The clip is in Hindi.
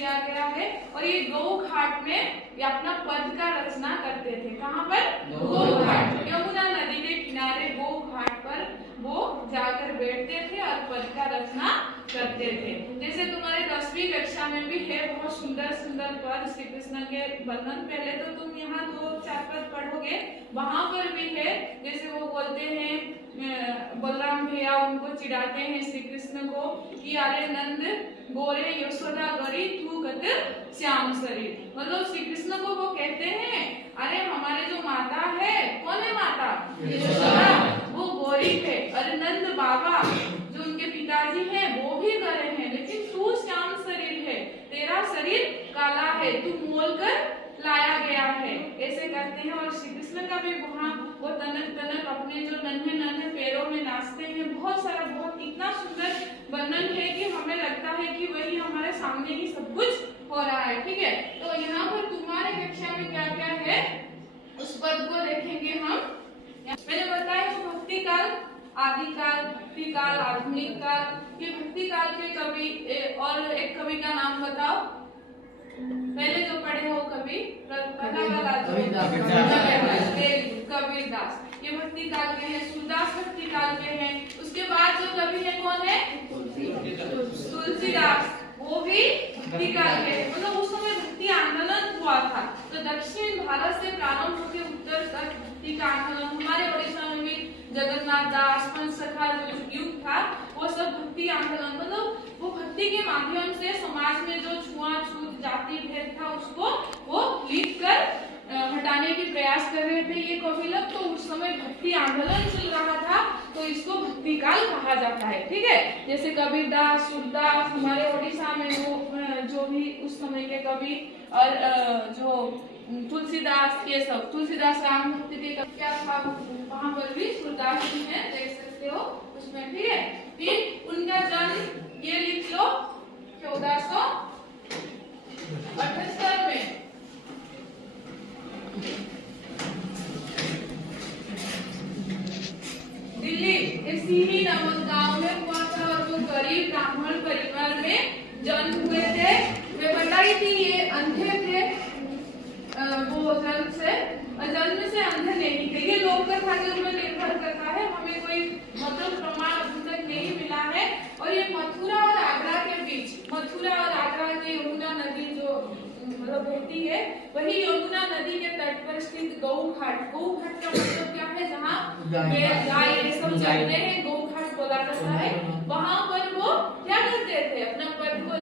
दिया गया है। और ये गौ घाट में ये अपना पद का रचना करते थे। कहाँ पर? गौ घाट, यमुना नदी के किनारे गौ घाट पर वो जाकर बैठते थे और पद का रचना करते थे। जैसे तुम्हारे 10वीं कक्षा में भी है बहुत सुंदर सुंदर पद श्री कृष्ण के वर्णन। पहले तो तुम यहाँ 2-4 पद पढ़ोगे, वहां पर भी है। जैसे वो बोलते हैं बलराम भैया उनको चिढ़ाते हैं श्री कृष्ण को कि अरे नंद गोरे यशोदा गरी तू गत श्याम शरीर। मतलब श्री कृष्ण को वो कहते हैं अरे हमारे जो माता है, कौन है माता? यशोदा, वो गोरी है। अरे नंद बाबा जो उनके पिताजी हैं वो भी गरे हैं, लेकिन तू श्याम शरीर है, तेरा शरीर काला है, तू मोल कर लाया गया है, ऐसे कहते हैं। और श्री कृष्ण का भी वहाँ वो तनक तनक अपने जो नन्हे नन्हे पैरों में नाचते हैं। बहुत सारा, बहुत इतना सुंदर वर्णन है कि हमें लगता है कि वही हमारे सामने ही सब कुछ हो रहा है। ठीक है, तो यहाँ पर तुम्हारे कक्षा में क्या क्या है उस पद को देखेंगे हम। मैंने बताया भक्ति काल, आदि काल, भक्ति काल, आधुनिक काल। ये भक्ति काल के कवि और एक कवि का नाम बताओ। पहले जो पढ़े हो कवि कबीरदास, ये भक्ति काल के हैं। सूरदास भक्ति काल के हैं। उसके बाद जो कवि है कौन है? तुलसीदास, वो भी भक्ति काल के हैं। मतलब उस समय भक्ति आंदोलन हुआ था। तो दक्षिण भारत से प्रारंभ होकर उत्तर तक भक्ति का आंदोलन, हमारे ओडिशा में भी जगन्नाथ दास, पंचसखा जो युग था वो सब भक्ति आंदोलन। मतलब वो भक्ति के माध्यम से समाज में जो छुआछूत जाति भेद था उसको वो लिख कर हटाने की प्रयास कर रहे थे ये कवि लोग। तो उस समय भक्ति आंदोलन चल रहा था, तो इसको भक्ति काल कहा जाता है। ठीक है, जैसे कबीरदास, सूरदास, हमारे ओडिशा में वो जो भी उस समय के कवि, और जो तुलसीदास, ये सब तुलसीदास राम भक्ति के कवि क्या था, वहाँ पर भी सूरदास जी हैं, देख सकते हो उसमें। ठीक है, फिर उनका जन्म ये लिख लो 1478 में दिल्ली सीही नामक गांव में हुआ था। और वो गरीब ब्राह्मण परिवार में जन्म हुए थे। वे बताई थी ये अंधे थे, वो जन्म से अंधे नहीं थे। ये लोक कथा के ऊपर निर्भर करता है, हमें कोई मतलब प्रमाण अभी तक नहीं मिला है। और ये मथुरा और आगरा के बीच, मथुरा और आगरा की यमुना नदी जो मतलब बहती है, वही यमुना नदी के तट पर स्थित गौ घाट। गौ घाट का मतलब क्या है? जहाँ गाय ये सब चलते हैं, गौ घाट बोला जाता है। वहाँ पर वो क्या करते थे? अपना पद को